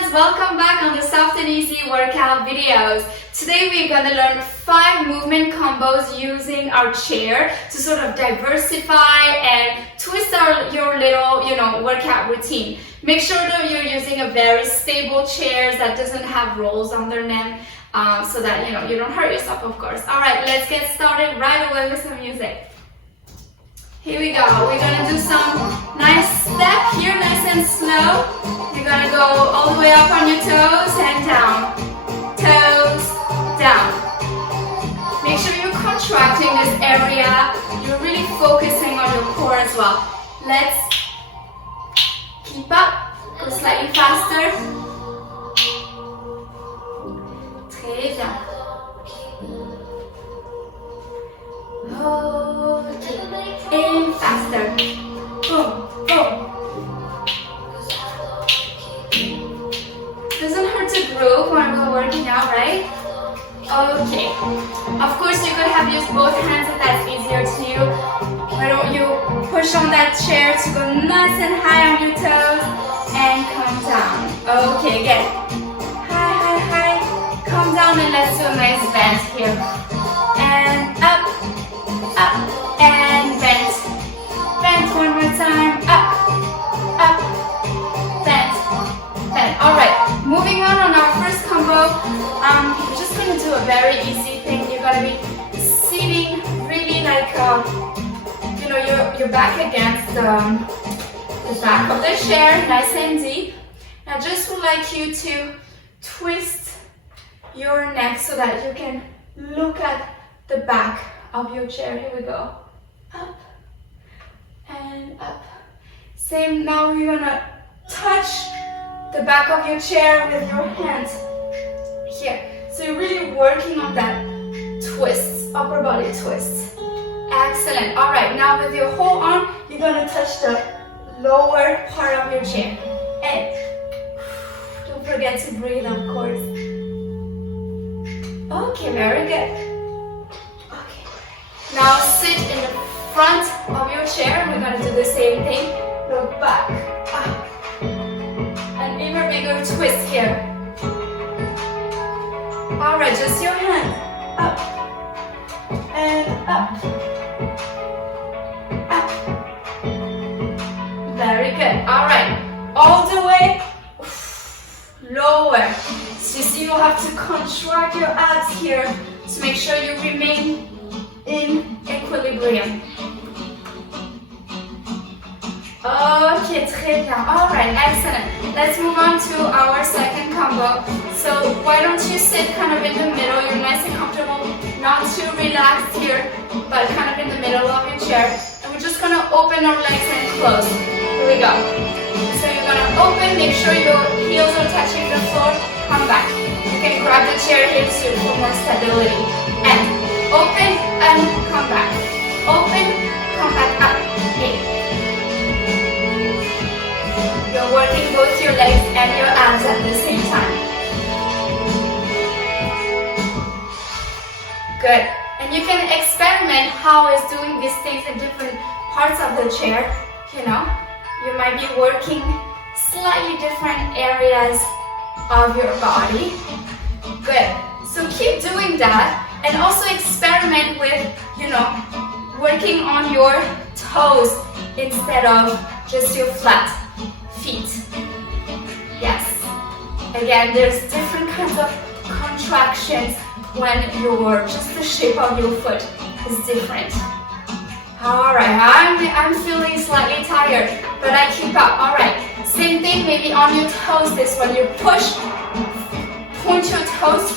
friends, welcome back on the Soft and Easy workout videos. Today we're going to learn 5 movement combos using our chair to sort of diversify and twist your little, workout routine. Make sure that you're using a very stable chair that doesn't have rolls under them, so that you don't hurt yourself, of course. All right, let's get started right away with some music. Here we go. We're going to do some nice step here, nice and slow. You're going to go all the way up on your toes and down. Toes, down. Make sure you're contracting this area. You're really focusing on your core as well. Let's keep up. Go slightly faster. Très bien. Okay. In faster. Boom, boom. Doesn't hurt to groove when we're working out, right? Okay. Of course, you could have used both hands if that's easier to you. Why don't you push on that chair to go nice and high on your toes and come down. Okay, good. High, high, high. Come down and let's do a nice bend here. And up, and bend. Bend one more time. Up, bend, bend. All right. Moving on our first combo, we're just going to do a very easy thing. You're going to be sitting really like, your back against the back of the chair, nice and deep. I just would like you to twist your neck so that you can look at the back of your chair. Here we go. Up and up. Same, now we're going to touch the back of your chair with your hands here. So you're really working on that twist, upper body twist. Excellent. All right, now with your whole arm, you're going to touch the lower part of your chair. And don't forget to breathe, of course. Okay, very good. Okay. Now sit in the front of your chair. We're going to do the same thing. Look back, up. And even bigger twist here. All right, just your hand. Up. And up. Up. Very good. All right. All the way. Lower. So you see you have to contract your abs here to make sure you remain in equilibrium. Okay, très bien. All right, excellent. Let's move on to our second combo. So why don't you sit kind of in the middle? You're nice and comfortable, not too relaxed here, but kind of in the middle of your chair. And we're just gonna open our legs and close. Here we go. So you're gonna open, make sure your heels are touching the floor. Come back. You can grab the chair hips for more stability. And open and come back. Open, come back up. Okay. You're working both your legs and your abs at the same time. Good. And you can experiment how is doing these things in different parts of the chair. You might be working slightly different areas of your body. Good. So keep doing that and also experiment with, working on your toes instead of just your flat feet. Yes. Again, there's different kinds of contractions when just the shape of your foot is different. All right, I'm feeling slightly tired, but I keep up. All right, same thing maybe on your toes. This one, you push, point your toes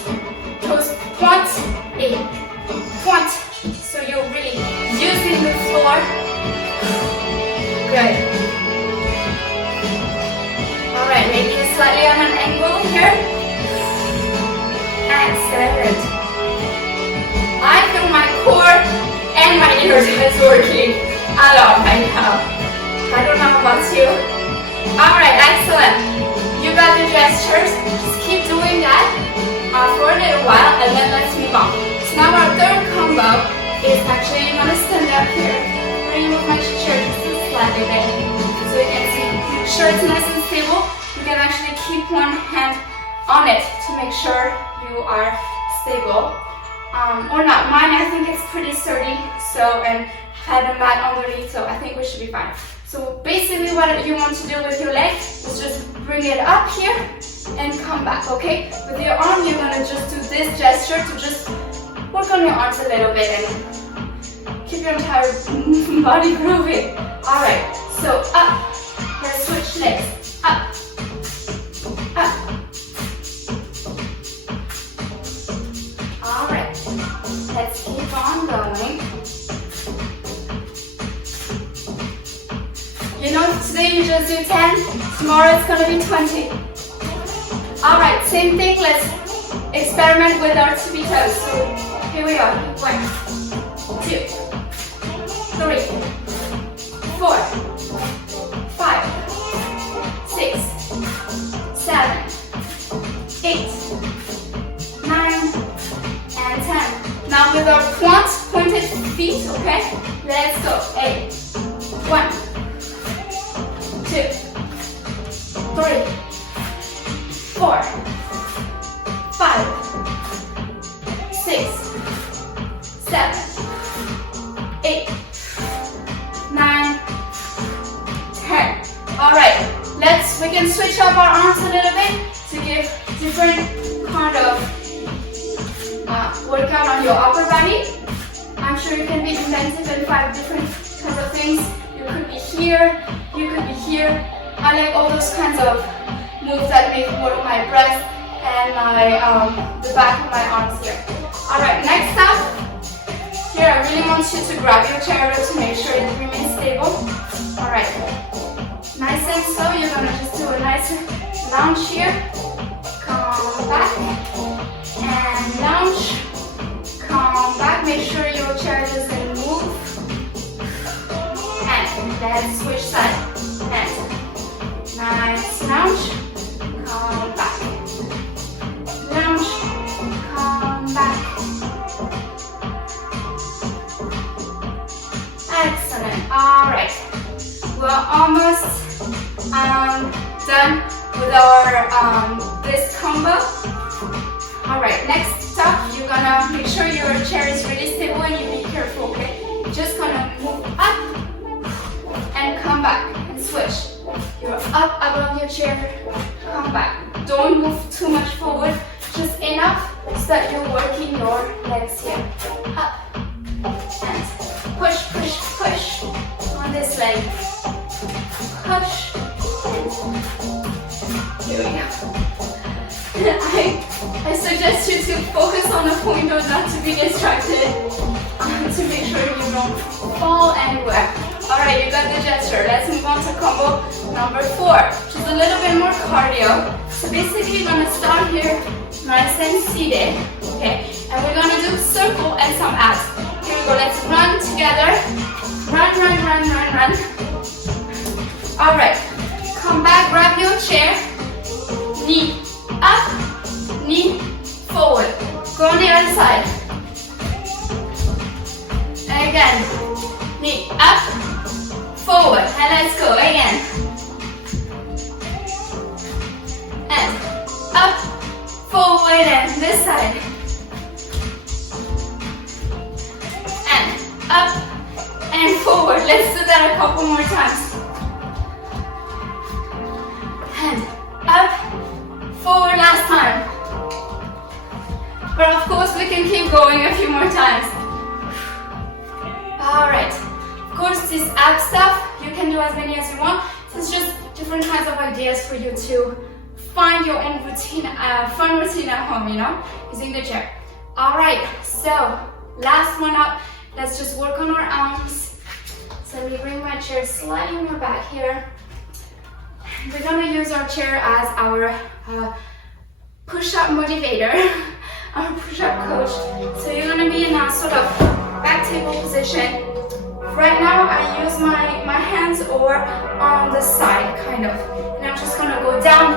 point, point. So you're really using the floor. Good. All right, maybe slightly on an angle here. Excellent. I feel my core and my ears is working a lot right now. I don't know about you. All right, excellent. You got the gestures. Just keep doing that for a little while, and then let's move on. So now our third combo is actually you're gonna stand up here. I'm gonna move my chair just slightly bit, so you can see. Make sure it's nice and stable. You can actually keep one hand on it to make sure you are stable. Or not, mine I think it's pretty sturdy, so, and had a mat underneath, so I think we should be fine. So basically what you want to do with your leg is just bring it up here and come back, okay? With your arm, you're gonna just do this gesture to just work on your arms a little bit and keep your entire body grooving. All right, so up. Let's switch legs. Up. Up. All right. Let's keep on going. You know, today you just do 10, tomorrow it's gonna be 20. All right, same thing, let's experiment with our tippy toes. So here we are, 1, 2, 3, 4, 5, 6, 7, 8, 9, and 10. Now with our pointed feet, okay? Let's go, 8, 1, 2, 3, 4, 5, 6, 7, 8, 9, 10. All right, we can switch up our arms a little bit to give different kind of workout on your upper body. I'm sure you can be inventive and 5 different kinds of things. You could be here, you could be here. I like all those kinds of moves that make work my breast and my the back of my arms here. All right, next up, here I really want you to grab your chair to make sure it remains stable. All right, nice and slow. You're gonna just do a nice lounge here. Come back and lounge. Come back. Make sure your chair doesn't move. And let's switch sides. And nice lounge. Come back. Lounge. Come back. Excellent. All right. We're almost done with our this combo. All right. Next up, you're gonna make sure your chair is really stable and you be careful. Okay. You're just gonna move up and come back and switch. You're up above your chair, come back. Don't move too much forward, just enough so that you're working your legs here. Up and push, push, push on this leg. Push and here we go. I suggest you to focus on the pointer, not to be distracted, to make sure you don't fall anywhere. Alright, you got the gesture. Let's move on to combo number 4, which is a little bit more cardio. So basically, you're gonna start here nice and seated, okay? And we're gonna do circle and some abs. Here we go, let's run together. Run, run, run, run, run. Alright, come back, grab your chair. Knee up, knee forward. Go on the other side. And again, knee up, forward, and let's go again. And up, forward, and this side. And up and forward. Let's do that a couple more times. And up, forward last time. But of course we can keep going a few more times. Alright. Of course, this ab stuff, you can do as many as you want. It's just different kinds of ideas for you to find your own routine, fun routine at home, you know, using the chair. All right, so last one up. Let's just work on our arms. So let me bring my chair slightly more back here. We're gonna use our chair as our push-up motivator, our push-up coach. So you're gonna be in a sort of back table position. Right now, I use my hands or on the side, kind of. And I'm just gonna go down,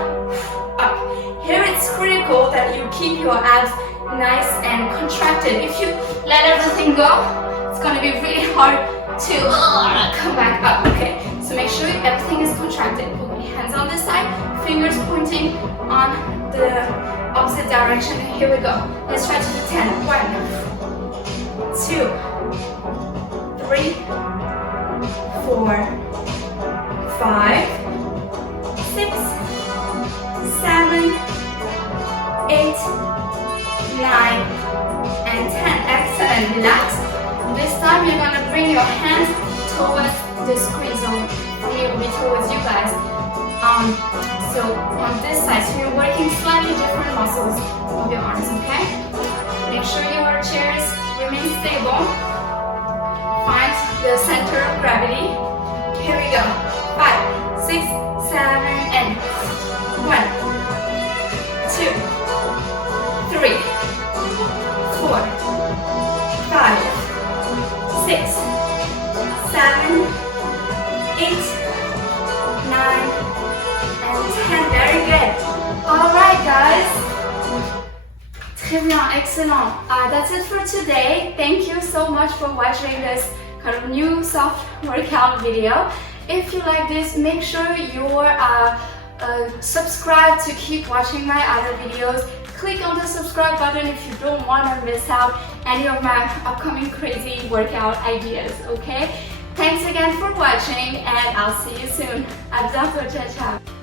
up. Here it's critical that you keep your abs nice and contracted. If you let everything go, it's gonna be really hard to come back up, okay? So make sure everything is contracted. Put your hands on on this side, fingers pointing on the opposite direction. Here we go. Let's try to do 10. 1, 2, 3, 4, 5, 6, 7, 8, 9, and 10. Excellent. Relax. This time you're gonna bring your hands towards the screen. So for me, it will be towards you guys. So on this side, so you're working slightly different muscles of your arms. Okay. Make sure your chairs remain stable. Find the center of gravity. Here we go. 5, 6, 7, and 1, 2, 3, 4, 5, 6, 7, 8, 9, and 10. Very good. All right, guys. Très bien, excellent. That's it for today. Thank you so much for watching this kind of new soft workout video. If you like this, make sure you're subscribed to keep watching my other videos. Click on the subscribe button if you don't want to miss out any of my upcoming crazy workout ideas, okay? Thanks again for watching, and I'll see you soon. À bientôt, ciao ciao.